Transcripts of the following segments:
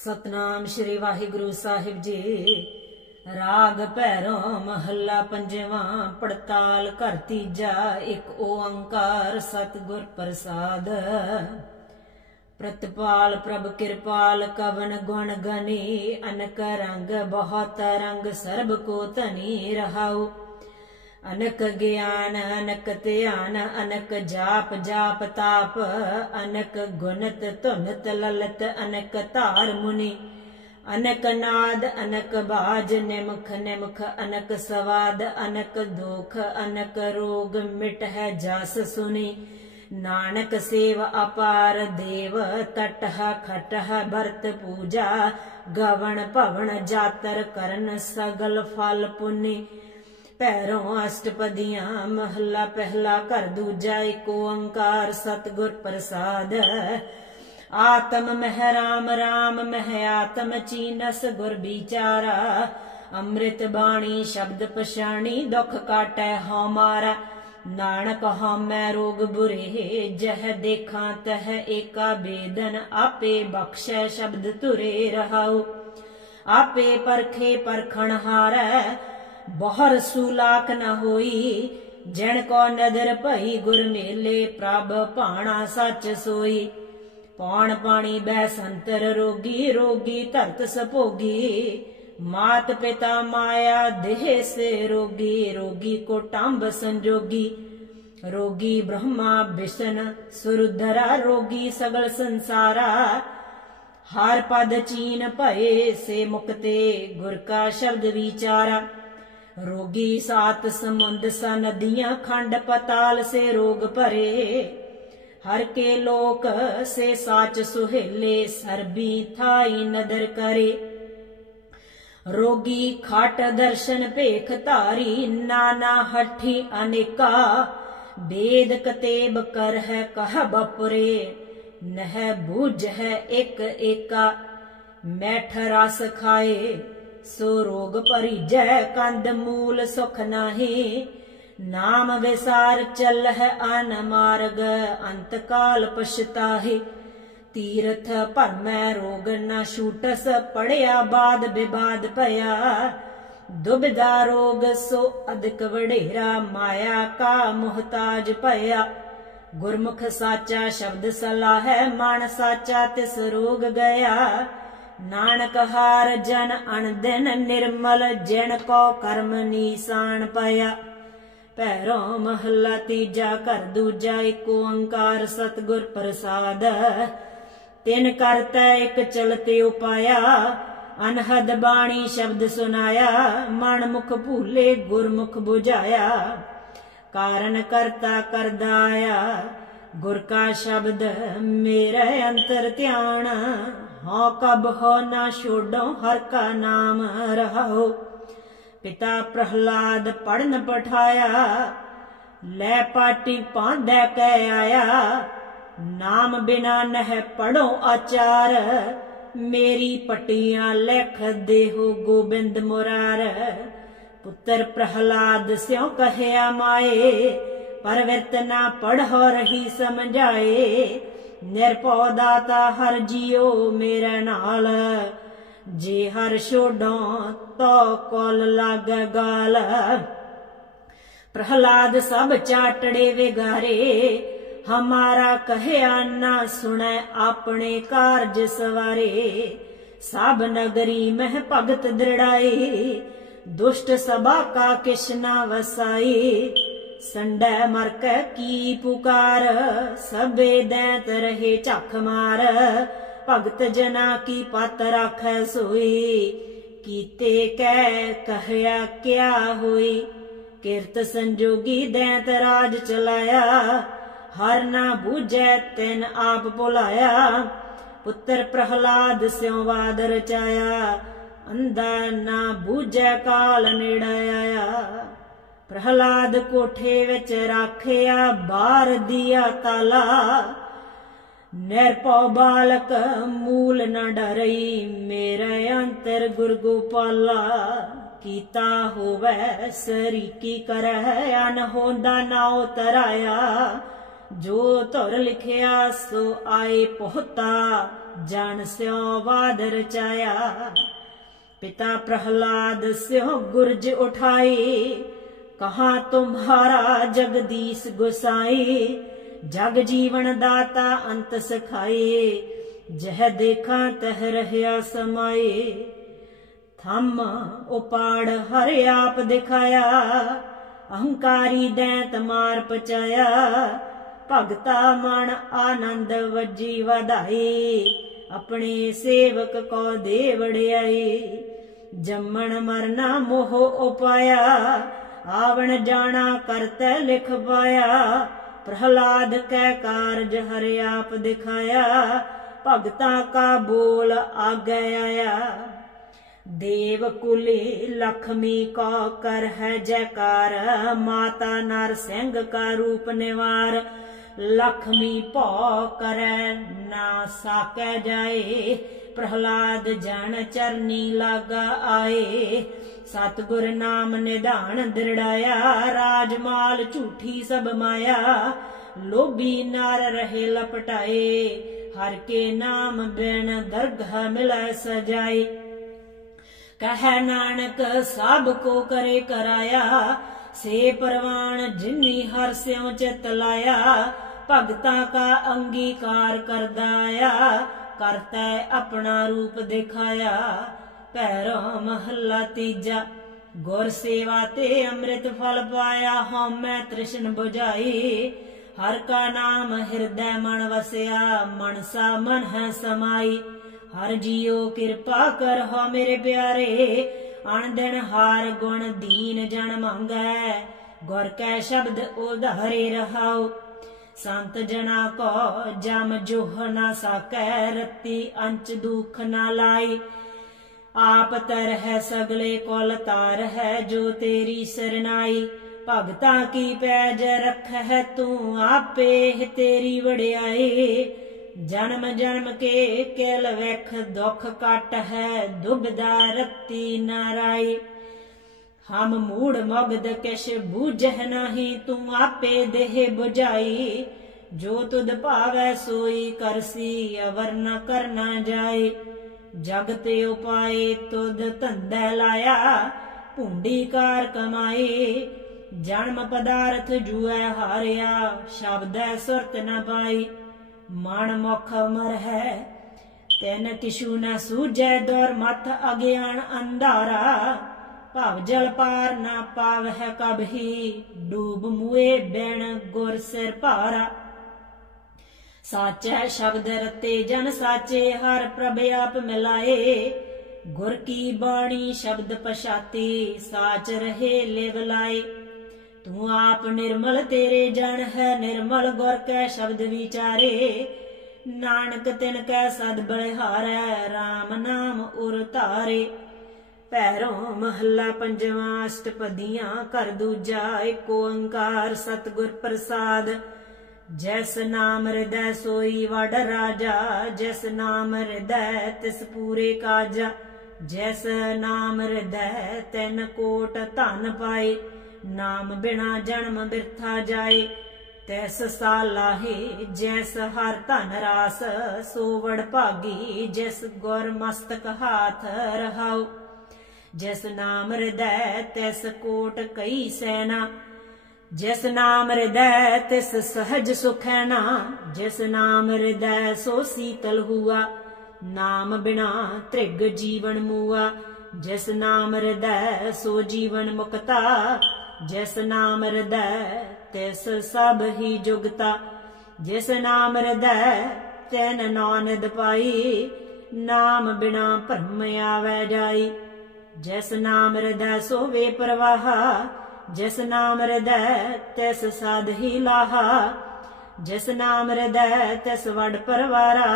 सतनाम श्री वाहिगुरु साहिब जी। राग भैरो महला पंजवा। पड़ताल घर तीजा। एक ओंकार सतगुर प्रसाद। प्रतिपाल प्रभ कृपाल कवन गुण गनी। अनक रंग बहुत रंग सर्ब को धनी रहाऊ। अनक ज्ञान अनक ध्यान अनक जाप जाप ताप। अनक गुणत धुनत ललत अनक धार मुनि। अनक नाद अनक बाज निमख निमख अनक स्वाद। अनक दुख अनक रोग मिट है जस सुनी। नानक सेव अपार देव तटह खटह भरत पूजा। गवन भवन जातर करन सगल फल पुनि। पैरों अष्टपदियां महला पहला घर दूजा। एक ओंकार सतगुर प्रसाद। आत्म मह राम राम मह आत्म चीनस गुर बिचारा। अमृत बाणी शब्द पछाणी दुख काटै हमारा। नानक हमै रोग बुरे जह देखा तह एका बेदन। आपे बख्शै शब्द तुरे रहाऊ। आपे परखे परखण हारै बहुर सुलाक न होई। जन को नदर भई गुर मेले प्रभ भाणा सच सोई। पौण पाणी बह संतर रोगी रोगी धरत सभोगी। मात पिता माया देह से रोगी रोगी को टांब संजोगी। रोगी ब्रह्मा विष्णु सुरुधरा रोगी सगल संसारा। हर पद चीन भये से मुक्ते गुर का शब्द विचारा। रोगी सात समुंद सा नदियां खंड पताल से रोग भरे। हर के लोक से साच सुहेले सरबी थाई नदर करे। रोगी खाट दर्शन भेख धारी नाना हठी अनेका। वेद कतेब कर है कह बपुरे नह बूझ है एक एका। मैठ रस खाए सो रोग परिजै कंद मूल सुख नाही। नाम विसार चल है अन मार्ग अंत काल पछताहि। तीर्थ भरमै रोग न छूटस पड़िया बाद विवाद भया। दुबिधा रोग सो अधिक वडेरा माया का मुहताज भया। गुरमुख साचा शब्द सलाह है मन साचा तिस रोग गया। नानक हार जन अनदिन निर्मल जिन को कर्म नीसान पाया। पैरों महला तीजा घर दूजा। एक ओंकार सतगुर प्रसाद। तिन करता एक चलते उपाया। अनहद बाणी शब्द सुनाया। मन मुख भूले गुरमुख बुझाया। कारण करता करदा आया गुर का शब्द मेरे अंतर ध्यान। हो कब हो ना छोड़ो हर का नाम रहो। पिता प्रहलाद पढ़न पठाया। लै पाटी पांधे कह आया। नाम बिना नह पढ़ो आचार। मेरी पटियां लेख देहो गोबिंद मुरार। पुत्र प्रहलाद स्यों कहया माए। परवित ना पढ़ो रही समझाए। निरभौ दाता हर जियो मेरे नाल। जे हर छोड़ो तो कोल लागे गाल। प्रहलाद सब चाटड़े विगारे। हमारा कहया ना सुने अपने कारज सवारे। सब नगरी मह भगत दृढ़ाई। दुष्ट सभा का किशना वसाई। संडै मरक की पुकार सबे दैत रहे झख मार। भगत जना की पत राखै सोई। कीते कह कहया क्या होई। किरत संजोगी दैत राज चलाया। हर ना बूझै तिन आप बुलाया। पुत्र प्रहलाद स्यों वाद रचाया। अंधा ना बूझै काल नेड़ा आया। प्रहलाद कोठे विच राखिया बार दिया ताला। निरभौ बालक मूल न डरई मेरे अंतर गुर गोपाला। कीता होवै सरीकी करह अन होंदा नाओ तराया। जो धुर लिखिया सो आए पोहता। जान स्यों वाद रचाया। पिता प्रहलाद स्यों गुरज उठाई, कहाँ तुम्हारा जगदीश गोसाई। जग जीवन दाता अंत सखाई, जह देखा तह रहया समाये। थम उपाड़ हर आप दिखाया, अहंकारी दैंत मार पचाया। भगता मन आनंद वजी वधाई, अपने सेवक को दे वड़ियाई। जम्मन मरना मोह उपाया, आवन जाना करते लिख पाया। प्रहलाद कै कारज हर आप दिखाया, भगता का बोल आगे आया। देव कुली लक्ष्मी को कर है जयकार, माता नर सिंह का रूप निवार। लक्ष्मी पौ करे ना साके जाए, प्रहलाद जन चरनी लागा आए। सतगुर नाम निधान दृढ़ाया, राजमाल झूठी सब माया। लोभी नार रहे लपटाए, हर के नाम बिन दरगाह मिलै सजाई। कह नानक सब को करे कराया, से परवान जिन्नी हर स्यों चित लाया। भगता का अंगीकार कर दाया, करता अपना रूप दिखाया। पैरों महला तीजा, गुर सेवा ते अमृत फल पाया। हमें तृष्ण बुझाई, हर का नाम हृदय मन वसया। मनसा मन है समाई, हर जियो कृपा कर हो मेरे प्यारे। अन दिन हार गुण दीन जन मांगै, गुर कै शब्द उधारे रहाओ। संत जना को जम जोह ना साकै, रत्ती अंच दुख ना लाई। आप तर है सगले कुल तार है, जो तेरी सरनाई। भगता की पैज रख है तू आपे, तेरी वड़ियाई। जन्म जन्म के केल वेख दुख कट है, दुबदा रत्ती नाराई। हम मूड मगध किश बूझह नहीं, तू आपे देह बुझाई। जो तुद भावै सोई करसी, अवर न करना जाए। जगत उपाय तुद धंधे लाया, भूंडी कार कमाई। जन्म पदार्थ जुए हारिया, शब्द सुरत न पाई। मन मुख अमर है तेन किशु न सूझै, दौर मथ अज्ञान अंधारा। भाव जल पार न पावह कभी, डूब मुए बैण गुर सिर भारा। साचे शब्द रते जन साचे, हर प्रभ आप मिलाए। गुर की बाणी शब्द पछाती, साच रहे लिव लाए। तू आप निर्मल तेरे जन है निर्मल, गुर कै शब्द विचारे। नानक तिन कै सद बलिहारै, राम नाम उर धारे। पैरों महला पंजवा, अष्टपदियां कर दूजा। एक ओंकार सतगुर प्रसाद, जैस नाम हृदय सोई वड राजा। जैस नाम हृदय तिस पूरे काजा। जैस नाम हृदय तैन कोट धन पाए। नाम बिना जन्म बिरथा जाए, तैस सालाहे। जैस हर धन रास, सो वड भागी। जिस गुर मस्तक हाथ रहाओ। जिस नाम हृदय तिस कोट कई सैना। जिस नाम हृदय तिस सहज सुखैना। जिस नाम हृदय सो शीतल हुआ। नाम बिना त्रिग जीवन मुआ। जिस नाम हृदय सो जीवन मुक्ता। जिस नाम हृदय तिस सब ही जुगता। जिस नाम हृदय तैन नानद पाई। नाम बिना भ्रम आवे जाई। जिस नाम हृदय सो वे प्रवाह। जिस नाम हृदय तिस साध ही लाहा। जिस नाम हृदय तिस वड परवारा।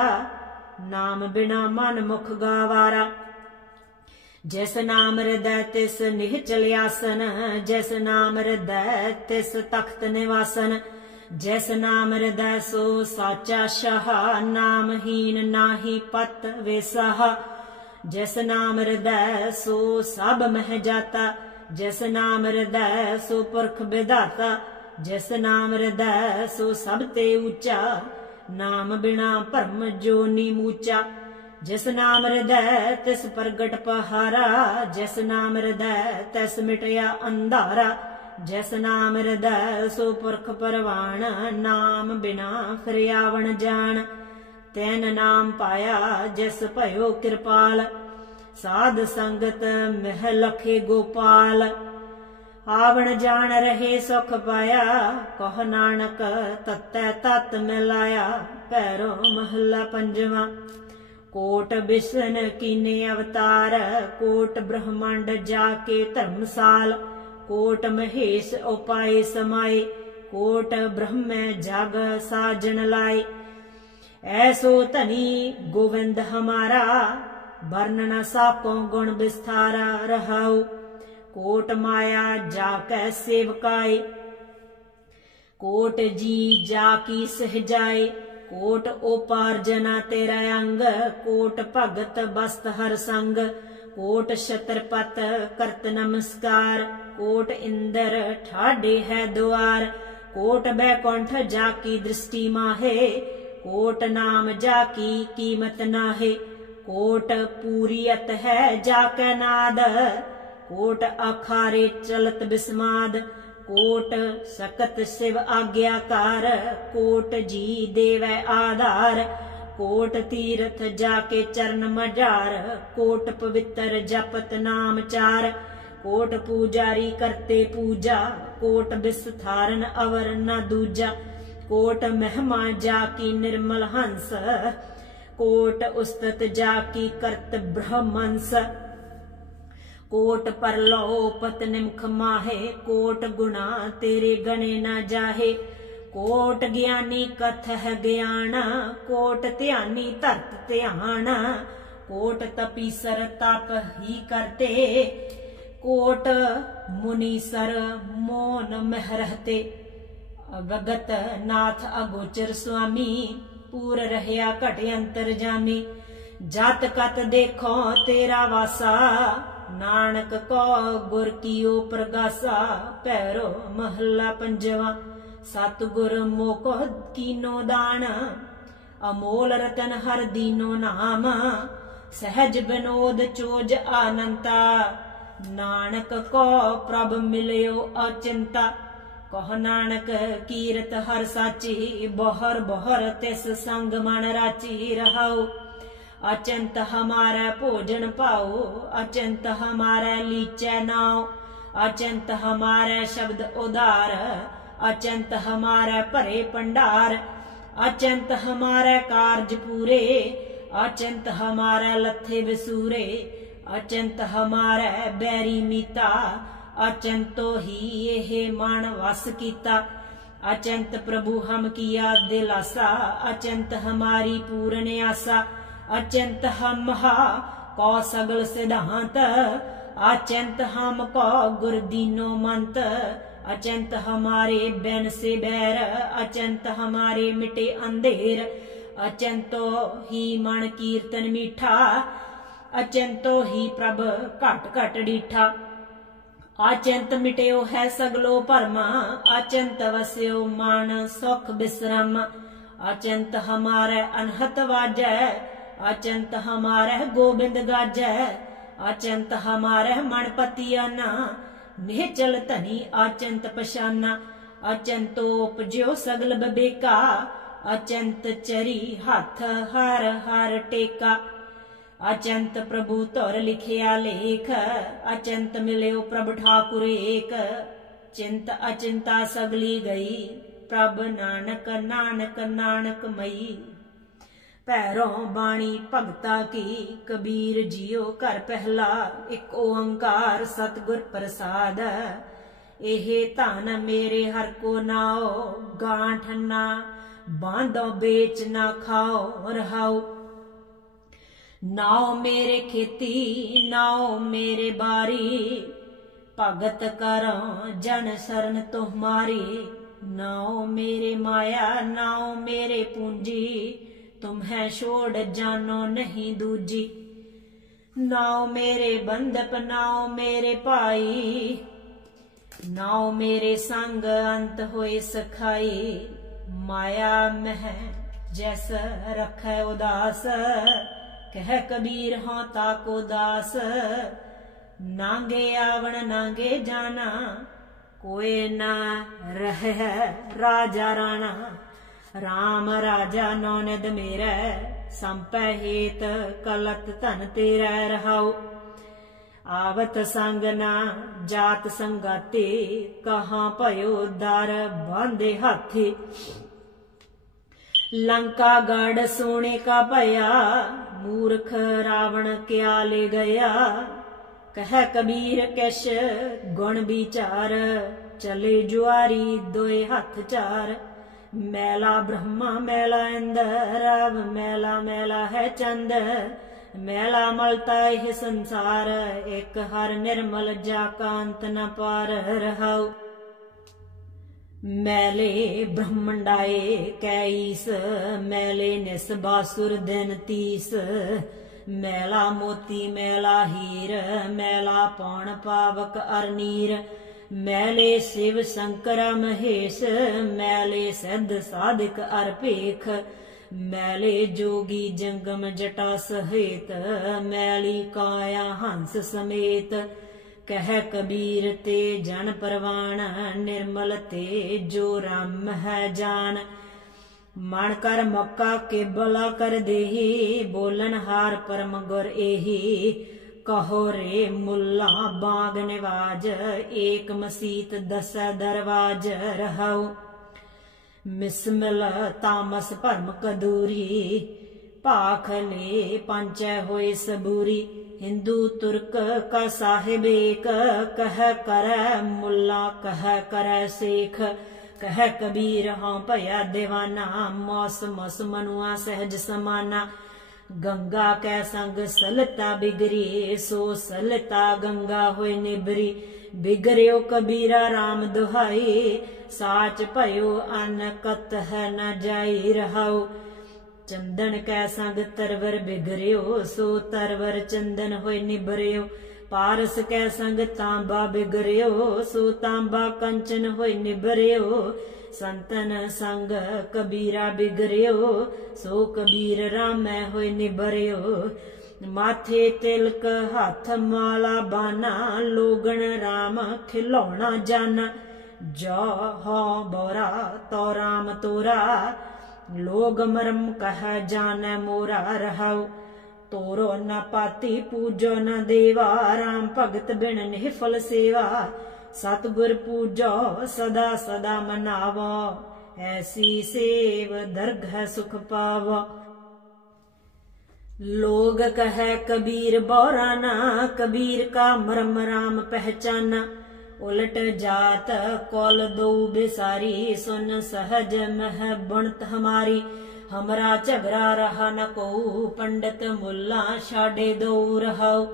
नाम बिना मन मुख गावारा। जिस नाम हृदय तिस निहचल आसन। जिस नाम हृदय तिस तख्त निवासन। जिस नाम हृदय सो साचा शाह। नामहीन नाहि पत वेसाहा। जिस नाम हृदय सो सब मह जाता। जिस नाम हृदय सो पुरख विधाता। जिस नाम हृदय सो सब ते ऊंचा। नाम बिना भरम जो नीमूचा। जिस नाम हृदय तिस प्रगट पहारा, जिस नाम हृदय तिस मिटया अंधारा। जिस नाम हृदय सो पुरख परवान, नाम बिना फिर आवण जान। तैन नाम पाया जिस भयो कृपाल, साध संगत मह लखे गोपाल। आवण जान रहे सुख पाया, कह नानक तत्तै तत् मिलाया। पैरो महला पंजवा। कोट बिशन कीने अवतार, कोट ब्रह्मांड जाके धर्मसाल। कोट महेश उपाय समाए, कोट ब्रह्म जग साजन लाए। ऐसो धनी गोविंद हमारा, वर्णन साको गुण विस्तारा रहाऊ। कोट माया जाकै सेवकाए, कोट जी जाकी सहजाए। कोट उपार्जना तेरा अंग, कोट भगत बस्त हर संग। कोट छत्रपत करत नमस्कार, कोट इंद्र ठाडे है द्वार। कोट बैकुंठ जाकी दृष्टि माहे, कोट नाम जाकी कीमत नाहे। कोट पूरियत है जाकै नाद, कोट अखारे चलत बिस्माद। कोट सकत शिव आज्ञाकार, कोट जी देवै आधार। कोट तीर्थ जाके चरण मजार, कोट पवित्र जपत नाम चार। कोट पूजारी करते पूजा, कोट विस्तारन अवर न दूजा। कोट महिमा जाकी निर्मल हंस, कोट उस्तत जाकी करत ब्रह्मंस। कोट परलोपत निमख माहे, कोट गुणा तेरे गणे न जाहे। कोट ज्ञानी कथ है ज्ञान, कोट ध्यानी धरत ध्यान। कोट तपीसर तप ही करते, कोट मुनीसर मौन मह रहते। भगत नाथ अगोचर स्वामी, पूर रहया घट अंतर जामी। जात कत देखो तेरा वासा, नानक को गुर कियो प्रगासा। पैरो महला पंजवा। सतगुर मोको कीनो दान, अमोल रतन हर दीनो नाम। सहज विनोद चोज आनंता, नानक को प्रभ मिलियो अचिंता। कह नानक कीरत हर साची, बहर बहर तिस संग मन राची रहाओ। अचिंत हमारा भोजन पाओ, अचिंत हमारा लीचै नाओ। अचिंत हमारा शब्द उदार, अचिंत हमारा भरे भंडार। अचिंत हमारा कारज पूरे, अचिंत हमारा लथे विसूरे। अचिंत हमारा बैरी मीता, अचिंतो ही एहे मन वस कीता। अचिंत प्रभु हम किया दिलासा, अचिंत हमारी पूर्ण आसा। अचिंत हम को सगल सिद्धांत, अचिंत हम को गुर दीनो मंत। अचिंत हमारे बैन से बैर, अचिंत हमारे मिटे अंधेर। अचिंतो ही मन कीर्तन मीठा, अचिंतो ही प्रभ घट घट डीठा। अचिंत मिट्यो है सगलो भरमा, अचिंत वस्यो मन सुख विश्राम। अचिंत हमारे अनहत वाजै, अचिंत हमारे गोबिंद गाजै। अचिंत हमारे मन पतियाना, निहचल धनी अचिंत पशाना। अचिंतो उपजो सगल बबेका, अचिंत चरी हाथ हर हर टेका। अचिंत प्रभु तुर लिखिया लेख, अचिंत मिलियो प्रभ ठाकुर एक। चिंत अचिंता सगली गई, प्रभ नानक नानक नानक मई। पैरों बाणी भगता की, कबीर जियो घर पहला। एक ओंकार सतगुर प्रसाद, एहे धन मेरे हर को नाओ। गांठ ना बांधो बेच ना खाओ रहाओ। नाओ मेरे खेती नाओ मेरे बारी, भगत करो जन शरण तुम्हारी। नाओ मेरे माया नाओ मेरे पूंजी, तुम्हें छोड़ जानो नहीं दूजी। नाओ मेरे बंधप नाओ मेरे भाई, नाओ मेरे संग अंत होए सखाई। माया मह जैस रखै उदास, कह कबीर हाँ ताको दास। नांगे आवण नांगे जाना, कोई ना रह राजा राणा। राम राजा नौनिध मेरै, संपै हेत कलत धन तेरै रहाऊ। आवत संग ना जात संगाते, कहाँ भयो दर बांधे हाथे। लंका गढ़ सोने का भया, मूर्ख रावण क्या ले गया। कह कबीर कैश गुण विचार, चले जुआरी दोए हथ चार। मैला ब्रह्मा मैला इंद्र, अब मैला मैला है चंद। मैला मलता यह संसार, एक हर निर्मल जाका अंत न पार रहाऊ। मैले ब्रह्मंडाए कैस, मैले निस बासुर दिन 30। मैला मोती मैला हीर, मैला पौन पावक अरनीर। मैले शिव शंकर महेश, मैले सिद्ध साधिक अरपेख। मैले जोगी जंगम जटा सहित, मैली काया हंस समेत। कह कबीर ते जन परवान, निर्मल ते जो राम है जान। मन कर मक्का केबला कर देही, बोलन हार परम गुर एही। कहो रे मुल्ला बाग निवाज, एक मसीत 10 दरवाज रहाऊ। मिसमिल तामस भरम कदूरी, भाखले पंचै होए सबूरी। हिंदू तुर्क का साहिब एक, कह करै मुल्ला कह करै शेख। कह कबीर हाँ भया दीवाना, मौस मस मनुआ सहज समाना। गंगा कै संग सलता बिगरी, सो सलता गंगा होए निबरी। बिगड़ियो कबीरा राम दुहाई, साच भयो अन कत है न जाई रहाऊ। चंदन कै संग तरवर बिगड़ियो, सो तरवर चंदन होए निबरियो। पारस कै संग तांबा बिगड़ियो, सो तांबा कंचन होए निबरियो। संतन संग कबीरा बिगड़ियो, सो कबीर रामै होए निबरियो। माथे तिलक हाथ माला बाना, लोगन राम खिलौना जाना। जो हो बोरा तो राम तोरा, लोग मरम कह जाने मोरा रहाऊ। तोरो न पाती पूजो न देवा, राम भगत बिन निफल सेवा। सतगुर पूजो सदा सदा मनावो, ऐसी सेव दरगह सुख पावो। लोग कहे कबीर बोराना, कबीर का मरम राम पहचाना। उलट जात कौल दो बेसारी, सुन सहज मह बनत हमारी। हमरा झगड़ा रहा न को, पंडित मुल्ला छाड़े दो रहाऊ।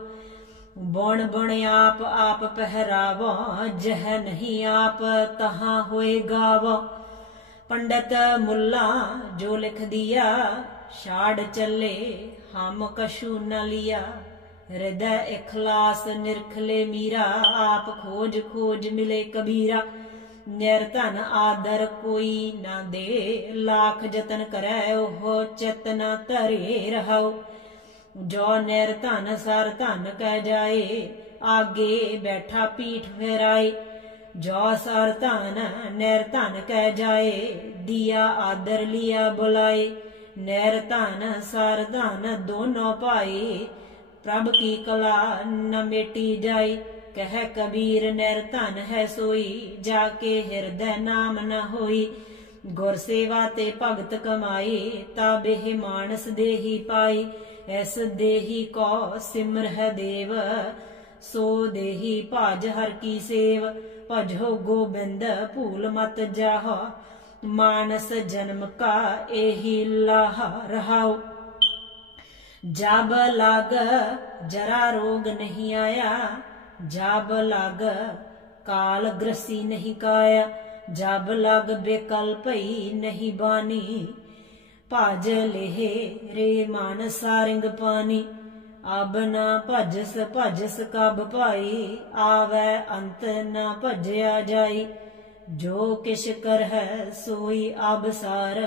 बुण बुण आप आप पहरावो, जह नहीं आप तहाँ होए गावो। पंडित मुल्ला जो लिख दिया, छाड़ चले हम कछु न लिया। हृदय इखलास निरखले मीरा, आप खोज खोज मिले कबीरा। निर्धन आदर कोई ना दे, लाख जतन करे ओहो चित न धरे रहाऊ। जो निर्धन सर धन कह जाए, आगे बैठा पीठ फेराए। जो सर धन निर्धन कह जाए, दिया आदर लिया बुलाए। निर्धन सर धन दोनों पाए, प्रभ की कला न मिटी जाए। कह कबीर निर्धन है सोई, जाके हृदय नाम न होई। गुर सेवा ते भगत कमाई, ताबेह मानस देही पाई। ऐस देही को सिमर है देव, सो देही भाज हर की सेव। भजो गोबिंद भूल मत जाहो, मानस जन्म का एही लाह रहाओ। जब लग जरा रोग नहीं आया, जब लग काल ग्रसी नहीं काया। जब लग बेकल भई नहीं बानी, भज लेहे रे मन सारिंग पानी। अब ना भजस भजस कब भाई, आवे अंत ना भजया जाई। जो किश कर है सोई अब सार,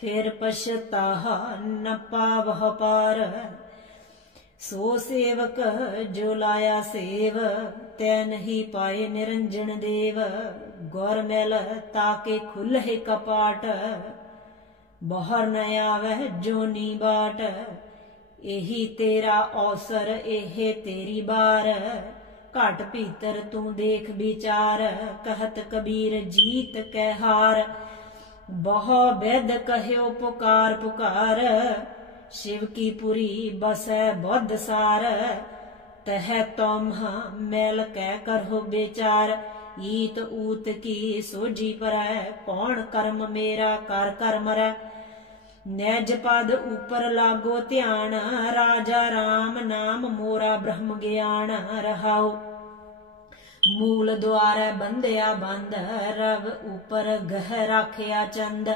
फिर पछताहा न पावह पार। सो सेवक जो लाया सेव, तै नहीं पाए निरंजन देव। गौर मैल ताके खुलहे कपाट, बाहर न आवह जोनी बाट। एही तेरा अवसर एहे तेरी बार, घट भीतर तू देख विचार। कहत कबीर जीत कै हार, बहु बैद कहयो पुकार पुकार। शिव की पुरी बसै बुध सार, तह तुम मैल कै करहो बेचार। ईत ऊत की सोझी परै, कौन कर्म मेरा कर कर मरै। नैज पद ऊपर लागो ध्यान, राजा राम नाम मोरा ब्रह्म ज्ञान। रहाओ मूल द्वार बंदिया बंद, रव ऊपर गह राखिया चंद।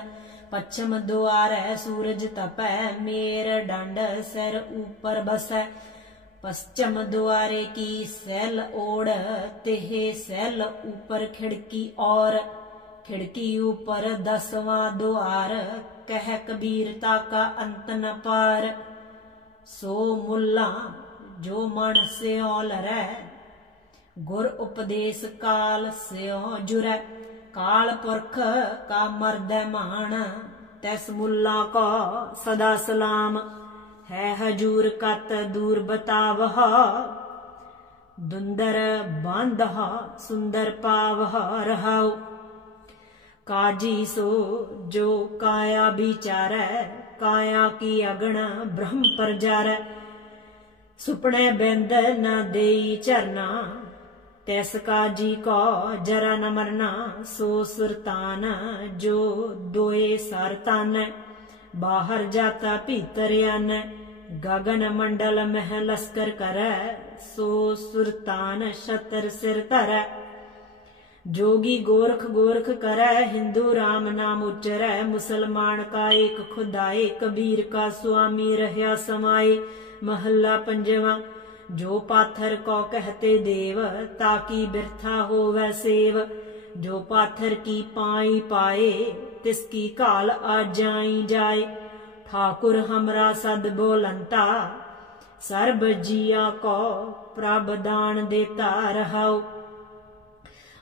पश्चिम द्वार सूरज तपै, मेर दंड सिर ऊपर बसै। पश्चिम द्वारे की सैल ओढ़, तेह सैल ऊपर खिड़की और। खिड़की ऊपर 10वां द्वार, कह कबीरता का अंत न पार। सो मुल्ला जो मन स्यों लरै, गुर उपदेश काल स्यों जुरै। काल पुरख का मर्द मान, तैस मुल्ला को सदा सलाम। है हजूर कत दूर बतावह, दुंदर बांधह सुंदर पावह। रहाओ काजी सो जो काया विचारै, काया की अगण ब्रह्म परजारै। सुपने बेंद न देई चरना, तैस काजी को जरा न मरना। सो सुरतान जो दोए सार तान, बाहर जाता भीतर आन। गगन मंडल मह लश्कर करै, सो सुरतान छतर सिर धरै। जोगी गोरख गोरख करै, हिंदू राम नाम उच्चरै। मुसलमान का एक खुदाए, कबीर का स्वामी रहया समाए। महला पंजवा जो पाथर को कहते देव, ताकि बिरथा होवै सेव। जो पाथर की पाई पाए, तिसकी काल आ जाई जाए। ठाकुर हमरा सद बोलंता, सर्ब जिया को प्रभ दान देता। रहाओ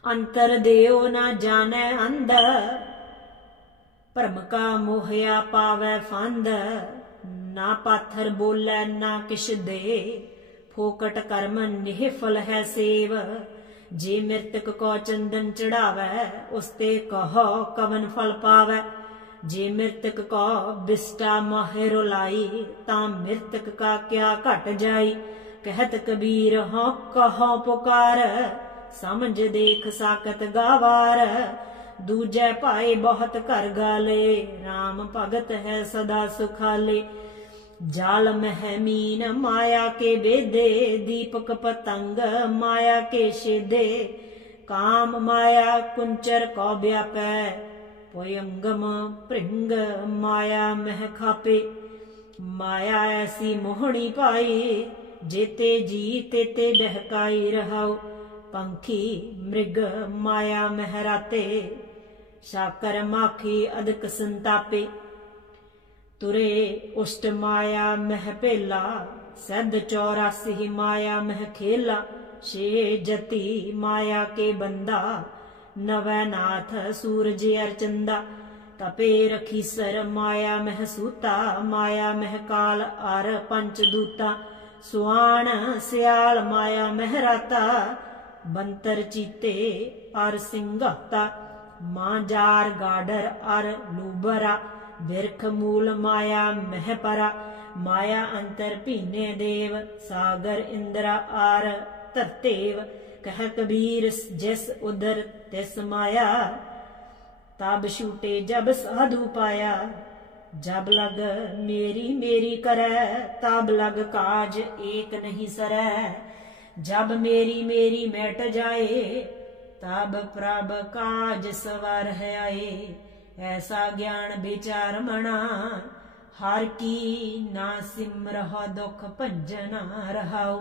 अंतर देओ न जानै अंध, भरम का मोहया पावै फंद। ना पाथर बोलै ना किश दे, फोकट कर्म निहफल है सेव। जे मृतक को चंदन चढ़ावै, उसते कहो कवन फल पावै। जे मृतक को बिस्टा माहे रुलाई, तां मृतक का क्या घट जाई। कहत कबीर हों कहो पुकार, समझ देख साकत गावार। दूजे पाए बहुत घर गाले, राम भगत है सदा सुखाले। जाल मह मीन माया के बेदे, दीपक पतंग माया के शेदे। काम माया कुंचर को व्यापै, पोयंगम भृंग माया मह खापे। माया ऐसी मोहनी पाई, जेते जी तेते डहकाई। रहाओ पंखी मृग माया महराते, शाकर माखी अदक संतापे। तुरे उष्ट माया मह पेला, सद 84 माया मह खेला। छे जति माया के बंदा, नवै नाथ सूरज अरचंदा। तपे रखीसर माया मह सूता, माया मह काल अर पंच दूता। सुआण सियाल माया महराता, बंतर चीते अर सिंगाता। मांजार गाडर अर लूबरा, बिरख मूल माया मह परा। माया अंतर पीने देव, सागर इंद्रा आर तरतेव। कह कबीर जिस उदर तिस माया, तब छूटे जब साधु पाया। जब लग मेरी मेरी करै, तब लग काज एक नहीं सरै। जब मेरी मेरी मैट जाए, तब प्रभ काज सवार है आए। ऐसा ज्ञान विचार मना, हर की ना सिमरह दुख भंजना। रहाओ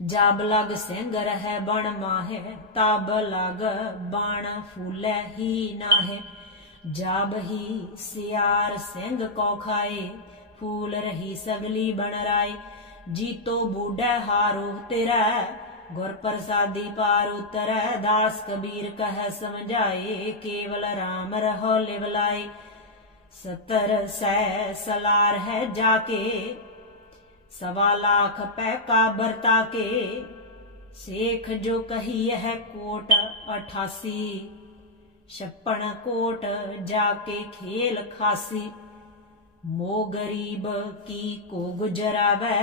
जब लग सिंह रह बण माहे, तब लग बाण फूलै ही नाहे। जा बही सियार सिंह कौ खाए, फूल रही सगली बन राय। जीतो बूढ़े हारो तेरा, गुर प्रसादी पार उतर। दास कबीर कह समझाए, केवल राम रहो लिवलाए। 70 सै सलार है जाके, 1.25 लाख पै का बरता के। शेख जो कही है कोट 88, 56 कोट जाके खेल खासी। मो गरीब की को गुजरावै,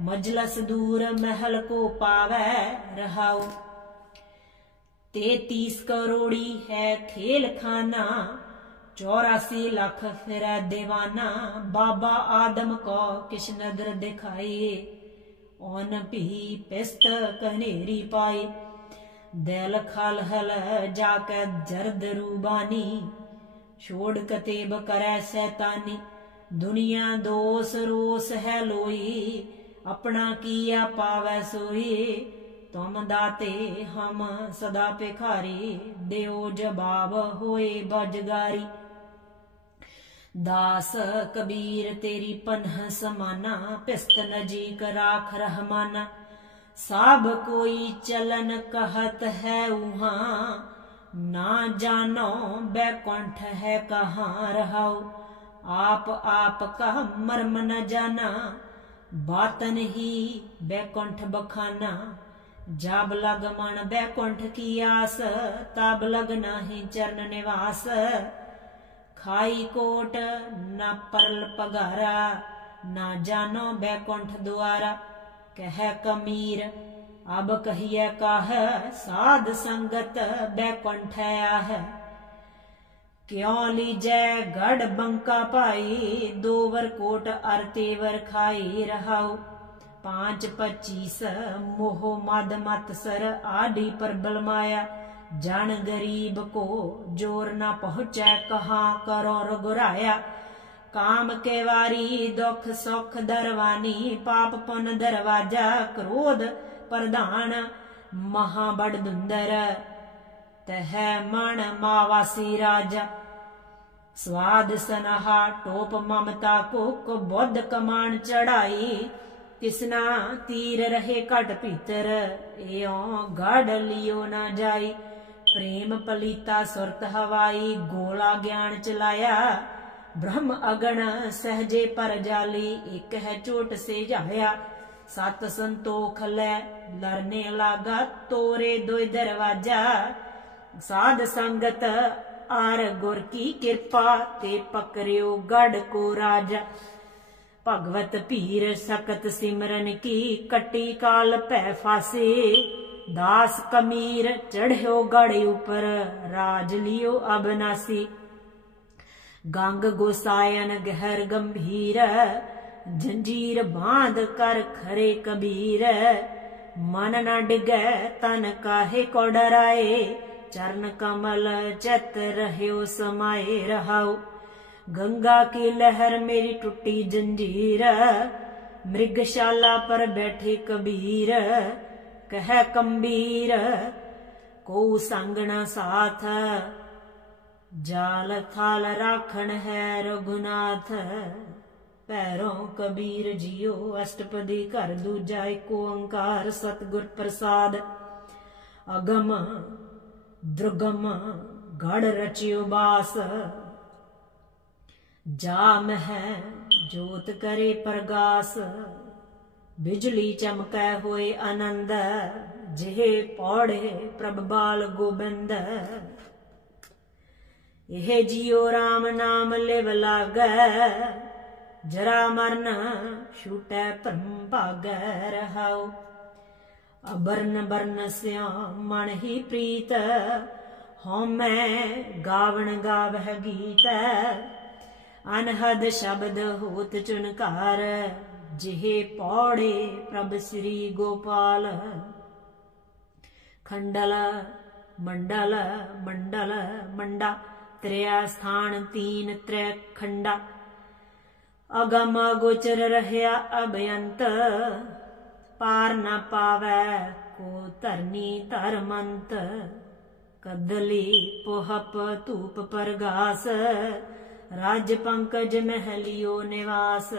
मजलस दूर महल को पावै रहाओ। 33 करोड़ी है खेल खाना, 84 लाख फिरै दीवाना। बाबा आदम को किश नदर दिखाई, ओन भी पिस्त कनेरी पाई। दिल खल हल जाके जर्द रूबानी, छोड़ कतेब करे सैतानी। दुनिया दोष रोस है लोई, अपना किया पावै सोई। तुम दाते हम सदा भिखारी, देओ जवाब होए बजगारी। दास कबीर तेरी पन्ह समाना, पिस्त नजीक राख रहमाना। सब कोई चलन कहत है उहाँ, ना जानो बैकुंठ है कहाँ रहाओ। आप का मर्म न जाना, बातन ही बैकुंठ बखाना। जब लग मन बैकुंठ की आस, तब लग नाही चरण निवास। खाई कोट न परल पगारा, ना जानो बैकुंठ द्वारा। कह कमीर अब कहिए काह, साध संगत बैकुंठ आह। क्यों लीजै गढ़ बंका पाई, 2 वर कोट अर तेवर खाई रहाओ। 5-25 मोह मद मत सर, आडी प्रबल माया। जन गरीब को जोर न पहुँचै, कहाँ करो रघुराया। काम के वारी दुख सुख दरवानी, पाप पुन दरवाजा। क्रोध प्रधान महा बड़ दुंदर, तह मन मावासी राजा। स्वाद सनहा टोप ममता को बुद्ध कमान चढ़ाई। किसना तीर रहे कट भीतर, एओं गढ़ लियो ना जाई। प्रेम पलीता सुरत हवाई, गोला ज्ञान चलाया। ब्रह्म अगण सहजे पर जाली, एक है चोट से जाया। 7 संतोख लै लरने लागा, तोरे दो दरवाजा। साध संगत आर गुर की कृपा, ते पकड़ियो गढ़ को राजा। भगवत पीर सकत सिमरन की, कटी काल पै फासे। दास कमीर चढ़्यो गढ़ ऊपर, राज लियो अबनासी। गंग गोसायन गहर गंभीर, जंजीर बांध कर खरे कबीर। मन न डिगै तन काहे को डराए, चरण कमल चित रह्यो समाये रहाओ। गंगा की लहर मेरी टूटी जंजीर, मृगशाला पर बैठे कबीर। कह कम्बीर को संग न साथ, जाल थाल राखण है रघुनाथ। पैरों कबीर जियो अष्टपदी कर दूजा, एक ओंकार सतगुर प्रसाद। अगम द्रुगम गढ़ रचियो बास, जाम है जोत करे प्रगास। बिजली चमकै होए आनंद, जिहे पौड़े प्रभ बाल गोबिंद। यह जियो राम नाम लिव लागै, जरा मरन छूटै भ्रम भागै रहाओ। अबरन बरन स्याम मन ही प्रीत, होमै गावण गावह गीत। अनहद शब्द होत चुनकार, जिहे पौड़े प्रभ श्री गोपाल। खंडल मंडल मंडल मंडा, त्रिया स्थान 3 त्रै खंडा। अगम गोचर रहया अभयंत, पार न पावै को धरनी धरमंत। कदली पोहप धूप परगास, राज पंकज महलियो निवास।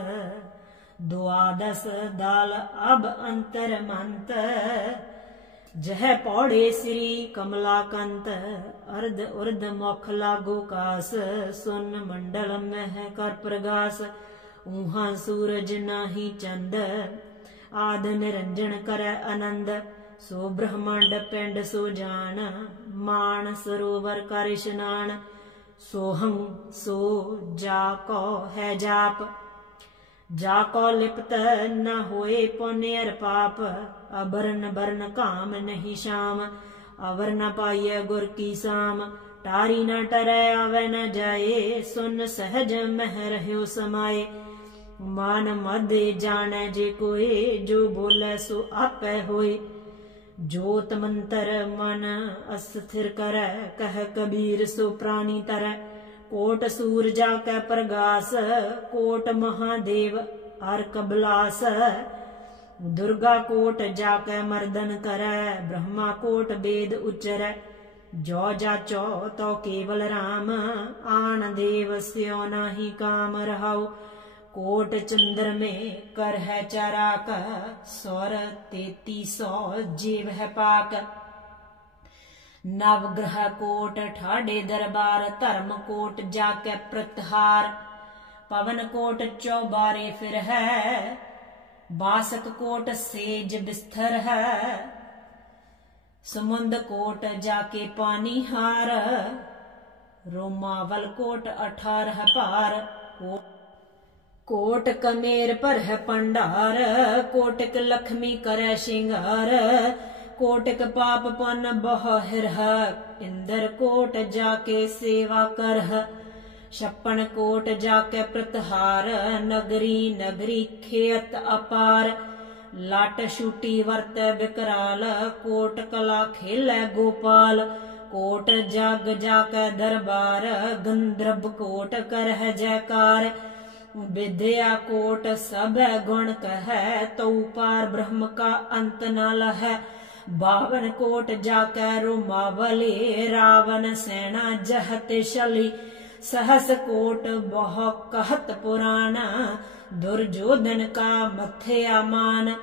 द्वादश दाल अब अंतर मंत, जह पौड़े श्री कमलाकंत। अर्ध उर्ध मुख लागो कास, सुन मंडल मह कर प्रगास। ऊहा सूरज नाही चंद, आद निरंजन करे आनंद। सो ब्रह्मांड पिंड सो जान, मान सरोवर कर स्नान। सोहं सो जाको है जाप, जाको लिप्त न होए पुण्य पाप। अबरन बरन काम नहीं शाम, अवर न पाइय गुर की साम। टारी न टरै आवे न जाए, सुन सहज मह रह्यो समाए। मान मद जाने जे कोय, जो बोले सो आपै होय। जोत मंतर मन अस्थिर करे, कह कबीर सो प्राणी तरੈ। कोट सूर जाकै प्रगास, कोट महादेव हर कबलास। दुर्गा कोट जाकै मर्दन करै, ब्रह्मा कोट वेद उच्चरै। जो जाचो तो केवल राम, आन देव स्यो नाही काम रहाउ। कोट चंद्र में कर है चराक, सौर 3300 जीव है पाक। नवग्रह कोट ठाडे दरबार, धर्म कोट जाके प्रतहार। पवन कोट चौबारे फिर है, बासक कोट सेज बिस्तर है। समुंद कोट जाके पानी हार, रोमावल कोट 18 पार। कोट कमेर पर है पंडार, कोटिक लक्ष्मी करे श्रृंगार। कोटिक पाप पन बह हिरह, इंद्र कोट जाके सेवा करह। 56 कोट जाके प्रतहार, नगरी नगरी खेत अपार। लाट शूटी वर्त विकराल, कोट कला खेलै गोपाल। कोट जग जाके दरबार, गंधर्व कोट करह जयकार। विद्या कोट सब गुण कहै, तौ पार ब्रह्म का अंत न लहै। 52 कोट जाकै रोमावली, रावण सेना जहत शली। सहस कोट बहु कहत पुराण, दुर्योधन का मथ्या मान।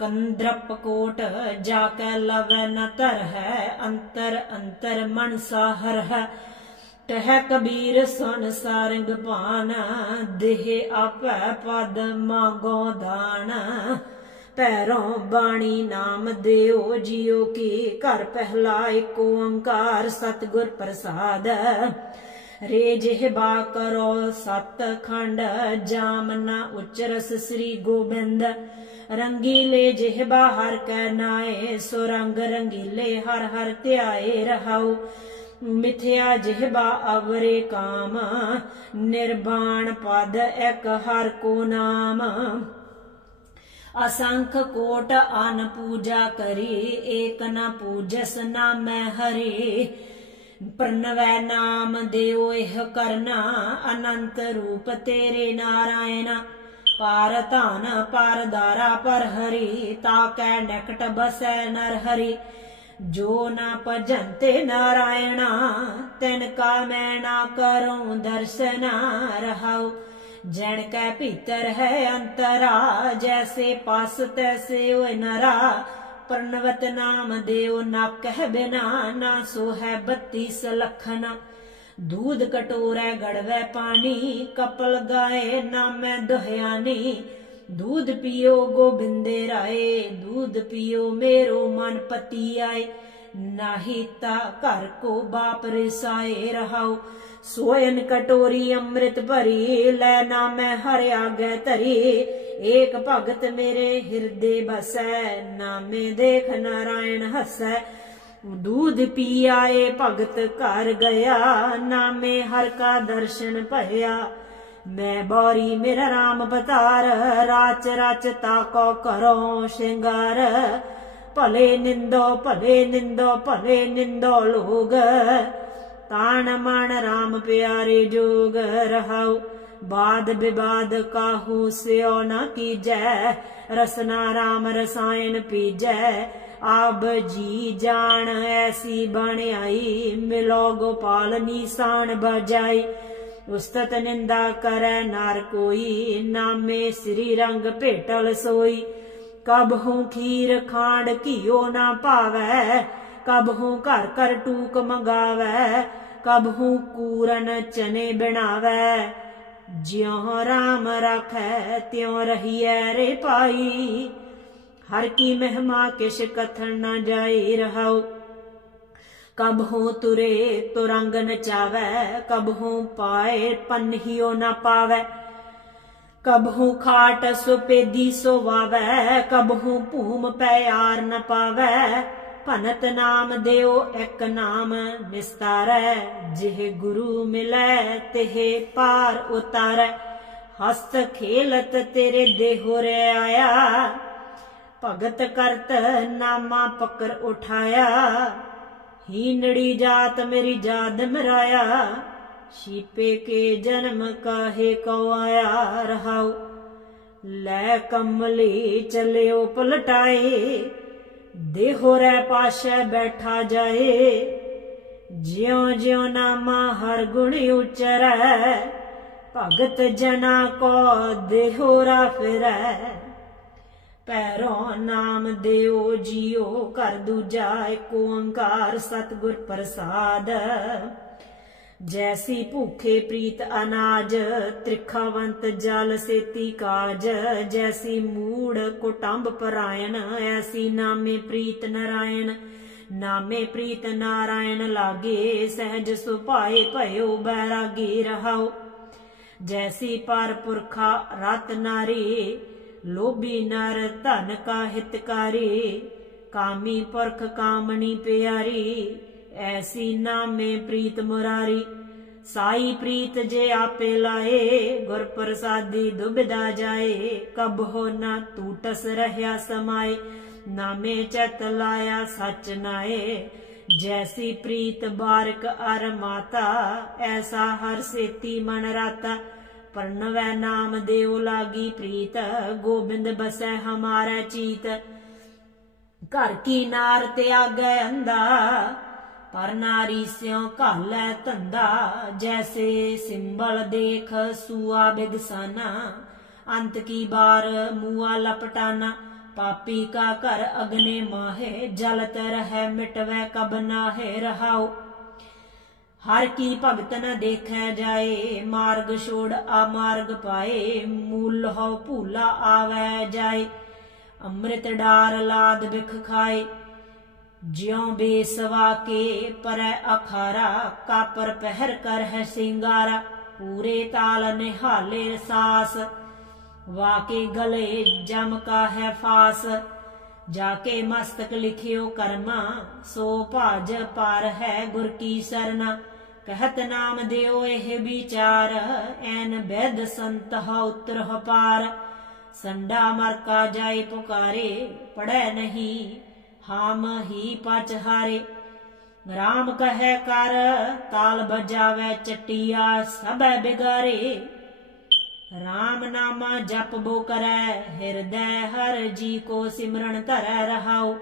कंद्रप कोट जाकै लवै न तरह, अंतर अंतर मन साहर है। कह कबीर सुन सारंग पान, देह आपै पद मांगो दान। पैरों बाणी नाम देओ जियो की, घर पहला एक ओंकार सतगुर प्रसाद। रे जिह्वा करो सत खंड, जाम न उच्चरस श्री गोबिंद। रंगीले जिह्वा हर कै नाए, सुरंग रंगीले हर हर ध्याए रहाऊ। मिथ्या जिह्वा अवरे काम, निर्वाण पद एक हर को नाम। असंख कोट अन पूजा करी, एक न पूजस नामै हरि। प्रणवै नाम देओ एह करना, अनंत रूप तेरे नारायण। पार धान पार दारा पर हरि, ताकै निकट बसै नर हरि। जो न भजन्ते नारायणा, तिनका मैं ना करूं दर्शना रहाऊ। जन कै भीतर है अंतरा, जैसे पास तैसे ओए नरा। प्रणवत नाम देव ना कह बिना, ना सो है 32 लखना। दूध कटोरै गड़वै पानी, कपल गाए नामै दुहयानी। दूध पियो गोबिंदे राय, दूध पियो मेरो मन पति आए। नाही ता घर को बाप रिसाए रहाऊ। सोयन कटोरी अमृत भरी, लै नामै हर आगे धरी। एक भगत मेरे हृदय बसै, नामे देख नारायण हसै। दूध पी आए भगत घर गया, नामे हर का दर्शन भया। मैं बौरी मेरा राम अवतार, राच राच ताको करो श्रृंगार। भले निंदो भले निंदो भले निंदो लोग, तान मान राम प्यारे जोग रहाऊ। वाद विवाद काहू स्यो न कीजै, रसना राम रसायन पीजै। आब जी जान ऐसी बन आई, मिलो गोपाल निशान बजाई। उस्तत निंदा करे नार कोई, नामे श्री रंग भेटल सोई। कबहू खीर खांड घियो ना पावै, कबहू घर घर टूक मंगावै। कबहू कूरन चने बनावै, ज्यों राम राखै त्यों रहिए रे पाई। हर की महिमा किश कथन न जाए रहाओ। कबहू तुरे तो रंग नचावै, कबहू पाए पन्हियो न पावै। कबहू खाट सुपेदी सोवावै, कबहू भूम पैयार न पावै। भनत नाम देओ एक नाम निस्तारै, जिह गुरु मिलै तिह पार उतारै। हस्त खेलत तेरे देहो रे आया, भगत करत नामा पकड़ उठाया। हीनड़ी जात मेरी जाद मराया, शीपे के जन्म काहे को आया रहाऊ। लै कमली चलियो पलटाए, देहो रे पाशे बैठा जाए। ज्यों ज्यों नामा हर गुण उचरै, भगत जना को देहो रा फिरै। पैरों नाम देओ जियो कर दूजा, एक ओंकार सतगुर प्रसाद। जैसी भूखे प्रीत अनाज, त्रिखावंत जल सेती काज। जैसी मूड कुटुंब परायण, ऐसी नामे प्रीत नारायण। नामे प्रीत नारायण लागे, सहज सुभाए भयो बैरागी रहाओ। जैसी पर पुरखा रत नारी, लोभी नर धन का हितकारी। कामी पुरख कामनी प्यारी, ऐसी नामे प्रीत मुरारी। साई प्रीत जे आपे लाए, गुर प्रसादी दुबिधा जाए। कबहो न टूटस रहया समाए, नामे चत लाया सच नाए। जैसी प्रीत बारक अर माता, ऐसा हर सेती मन राता। प्रणवै नाम देव लागी प्रीत, गोबिंद बसै हमारे चीत। घर की नार त्यागै अंधा, पर नारी स्यों घालै धंधा। जैसे सिंबल देख सुआ बिगसाना, अंत की बार मुआ लपटाना। पापी का घर अग्नि माहे, जलत रहे मिटवै कब नाहे रहाओ। हर की भगत न देखै जाए, मार्ग छोड़ अमार्ग पाए। मूल हो भूला आवे जाए, अमृत डार लाद बिख खाए। ज्यों बेसवा के परै अखारा, कापर पहर कर है सिंगारा। पूरे ताल निहाले सास, वाके गले जम का है फास। जाके मस्तक लिखियो कर्मा, सो भाज पार है गुर की सरना। कहत नाम देओ एह विचार, ऐन वैद संत हो उतर हो पार। संडा मर का जाए पुकारे, पढ़ै नहीं हाम ही पच हारे। राम कहे कर ताल बजावे चटिया, सब बिगारे। राम नामा जप बो करै, हृदय हर जी को सिमरन धरै रहाओ।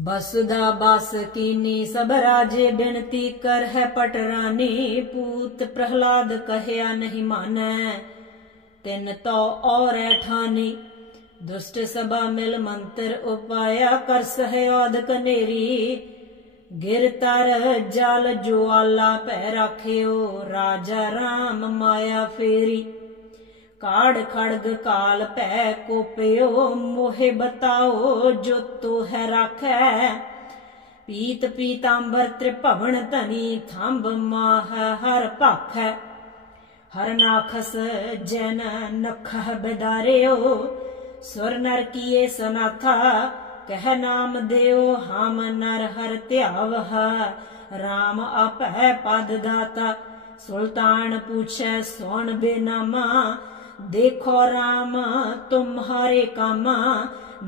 बसुधा बास कीनी सब राजे, बिनती कर है पटरानी। पूत प्रहलाद कहया नहीं मानै, तिन तो और ठानी। दुष्ट सभा मिल मंत्र उपाया, कर सहयोद कनेरी। गिर तर जल ज्वाला पै राखियो, राजा राम माया फेरी। काड़ खड़ग काल पै कोपियो, मोहे बताओ जो तो है राखै। पीत पीतांबर त्रिभवन धनी, थंब माह हर भाखै। हर नाखस जैन नखह बिदारियो, सुर नर किए सनाथा। कह नाम देओ हम नर हर ध्यावह, राम अपै पद दाता। सुल्तान पूछै सोन बेनामा, देखो राम तुम्हारे कामा।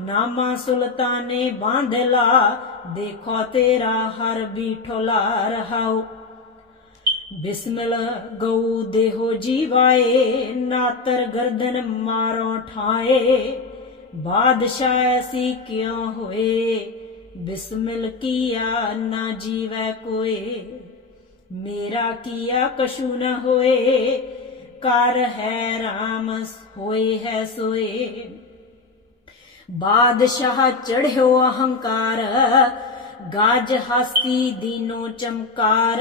नामा सुल्ताने बांधला, देखो तेरा हर बीठोला रहाओ। बिस्मिल गौ देहो जीवाए, नातर गर्दन मारो ठाए। बादशाह ऐसी क्यों हुए, बिस्मिल किया ना जीवै कोय। मेरा किया कछु न होए, कार है राम होए है सोए। बादशाह चढ़्यो अहंकार, गाज हासी दीनो चमकार।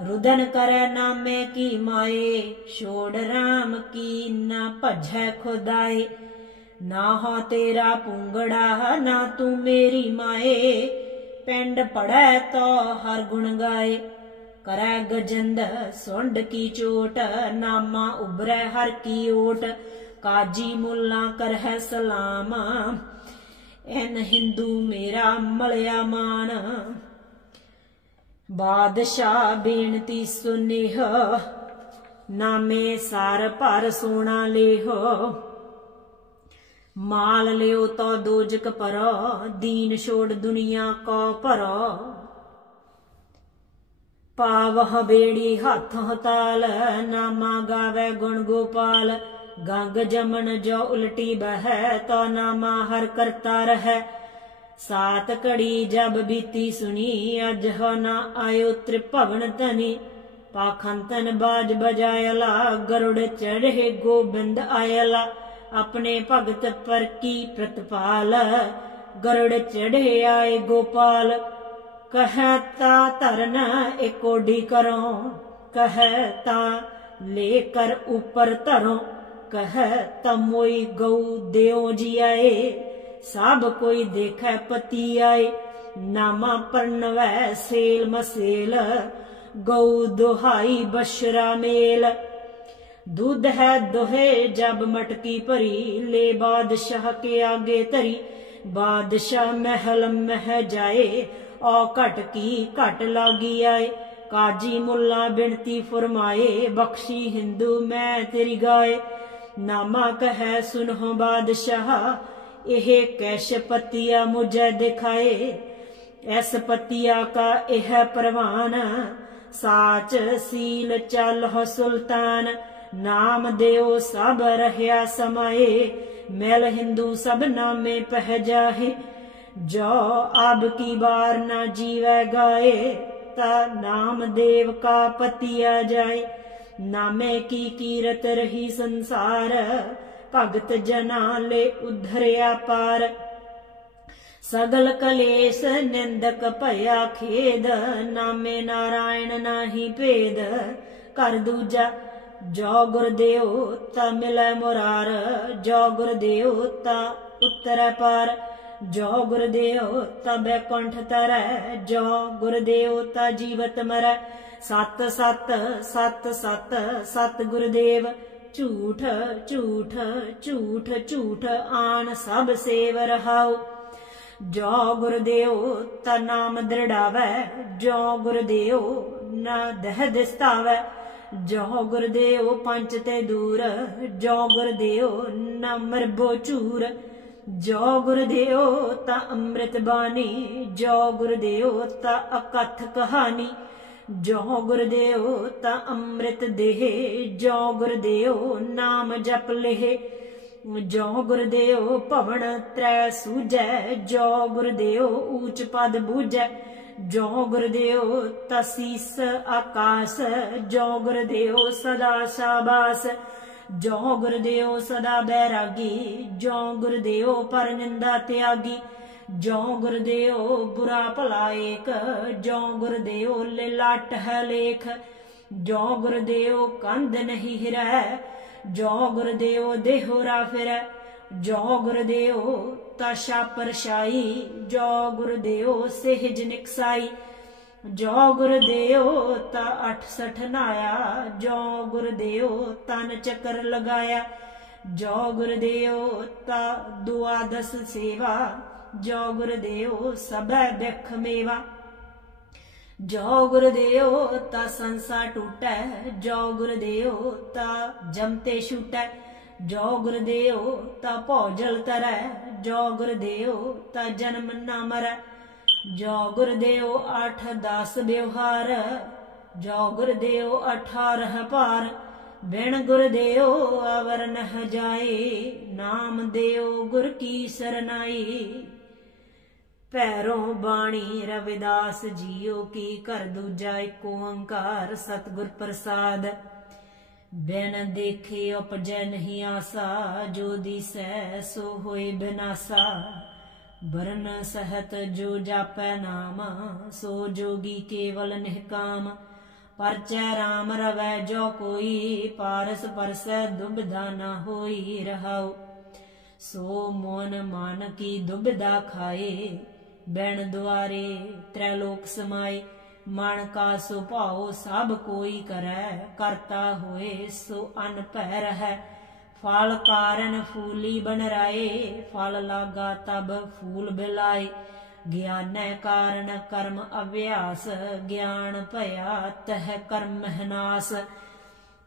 रुदन करे नामे की माए, छोड़ राम की न भजै खुदाए। ना हो तेरा पूंगड़ा ना तू मेरी माए, पिंड पड़े तो हर गुण गाए। करे गजंद सुंड की चोट, नामा उभरै हर की ओट। काजी मुल्ला कर है सलाम, एन हिंदू मेरा मलया मान। बादशाह बेनती सुनेह, नामे सार पर सोना लेहो। माल लियो तो दोजक परो, दीन छोड़ दुनिया को परो। पावह बेड़ी हाथ ताल, नामा गावे गुण गोपाल। गंग जमन जो उल्टी बह, तो नामा हर करता रह। सात कड़ी जब बीती सुनी, अज हो ना आयो त्रिभवन तनी। पाखंतन बाज बजायला, गरुड़ चढ़े गोबिंद आयला। अपने भगत पर की प्रतिपाल, गरुड़ चढ़े आए गोपाल। कहता तरन एकोडी करो, कहता लेकर ऊपर धरो। कहता मोई गऊ देओ जी आए, सब कोई देखे पति आए। नामा परनवै सेल मसेल, गऊ दुहाई बशरा मेल। दूध है दोहे जब मटकी भरी, ले बादशाह के आगे धरी। बादशाह महल मह जाए, औ घट की घट लागी आए। काजी मुल्ला बिनती फरमाए, बख्शी हिंदू मैं तेरी गाए। नामा कहे सुनो बादशाह, यह कैश पतिया मुझे दिखाए। ऐस पतिया का यह परवान, साच सील चल हो सुल्तान। नाम देओ सब रहया समाए, मैल हिंदू सब नामे पह जाहे। जो अब की बार ना जीवे गाए, ता नाम देव का पतिया जाए। नामे की कीरत रही संसार, भगत जना ले उधरया पार। सगल कलेश निंदक भया खेद, नामे नारायण नाही भेद। कर दूजा जो गुरदेव ता मिलै मुरार, जो गुरदेव ता उतरै पार। जो गुरदेव ता बैकुंठ तरै, जो गुरदेव ता जीवत मरै। सत सत सत सत सत गुरदेव, झूठ झूठ झूठ झूठ आन सब सेव रहाओ। जो गुरदेव ता नाम दृढ़ावै, जो गुरदेव न दह दिस्तावै। जो गुरदेव पंच ते दूर, जो गुरदेव न मरबो चूर। जो गुरदेव ता अमृत बानी, जो गुरदेव ता अकथ कहानी। जो गुरदेव ता अमृत देह, जो गुरदेव नाम जप लेहे। जो गुरदेव भवन त्रै सूझै, जो गुरदेव ऊंच पद बूझै। जो गुरदेव ता सीस आकाश, जो गुरदेव सदा शाबास। जो गुरदेव सदा बैरागी, जो गुरदेव पर निंदा त्यागी। जो गुरदेव बुरा भला एक, जो गुरदेव लाट है लेख। जो गुरदेव कंध नहीं हिरै, जो गुरदेव देहोरा फिरै। जो गुरदेव ता छापर शाही, जो गुरदेव सेहज निकसाई। जो गुरदेव ता 68 नाया, जो गुरदेव तन चक्कर लगाया। जो गुरदेव ता द्वादश सेवा, जो गुरदेव सबै बिख मेवा। जो गुरदेव ता संसा टूटै, जो गुरदेव ता जमते छूटै। जो गुरदेव ता भौजल तरै, जो गुरदेव ता जन्म ना मरै। जो गुरदेव 8 10 व्यवहार, जो गुरदेव 18 पार। बिन गुर देओ आवर न जाए, नाम देओ गुर की सरनाई। पैरों बाणी रविदास जियो की, कर दूजा एक ओंकार सतगुर प्रसाद। बिन देखे उपजै नहीं आसा, जो दिसै सो होए बिनासा। बरन सहत जो जापै नाम, सो जोगी केवल निहकाम। परचै राम रवै जो कोई, पारस परसै दुबधा न होई। रहाओ सो मोन मान की दुबधा खाए, बिन द्वारे त्रैलोक समाए। मन का सुभाओ सब कोई करै, करता होए सो अन भै रहै। फल कारण फूली बन राए, फल लागा तब फूल बिलाए। ज्ञानै कारण कर्म अभ्यास, ज्ञान भया तह कर्म नास।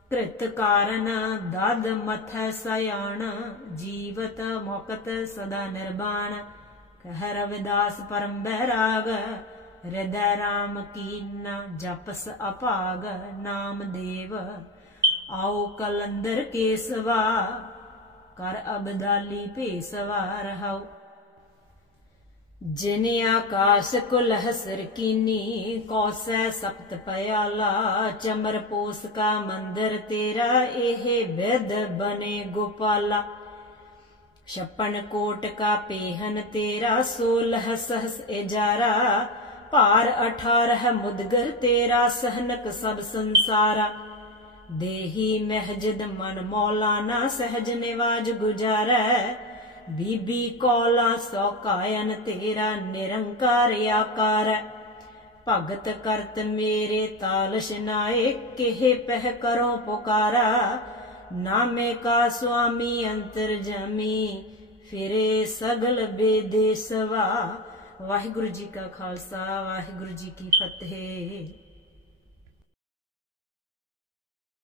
कृत कारण दद मथै सयान, जीवत मुक्त सदा निर्वाण। कह रविदास परम बैराग, हृदय राम कीना जपस अभाग। नाम देव आओ कलंदर केसवा, कर अबदाली भेसवा। रहाओ जिन आकाश कुलह सिर कीनी, कौसै सप्त पयाला। चमर पोस का मंदिर तेरा, एहे बिद बने गोपाला। 56 कोट का पेहन तेरा, 16 सहस एजारा। भार 18 मुदगर तेरा, सहनक सब संसारा। देही महजिद मन मौलाना, सहज निवाज गुजारै। बीबी कौला सौकायन तेरा, निरंकार आकार। भगत करत मेरे ताल शनाए, केहे पह करो पुकारा। नामे का स्वामी अंतरजामी, फिरे सगल बेदेसवा। वाहिगुरु जी का खालसा, वाहिगुरु जी की फतेह।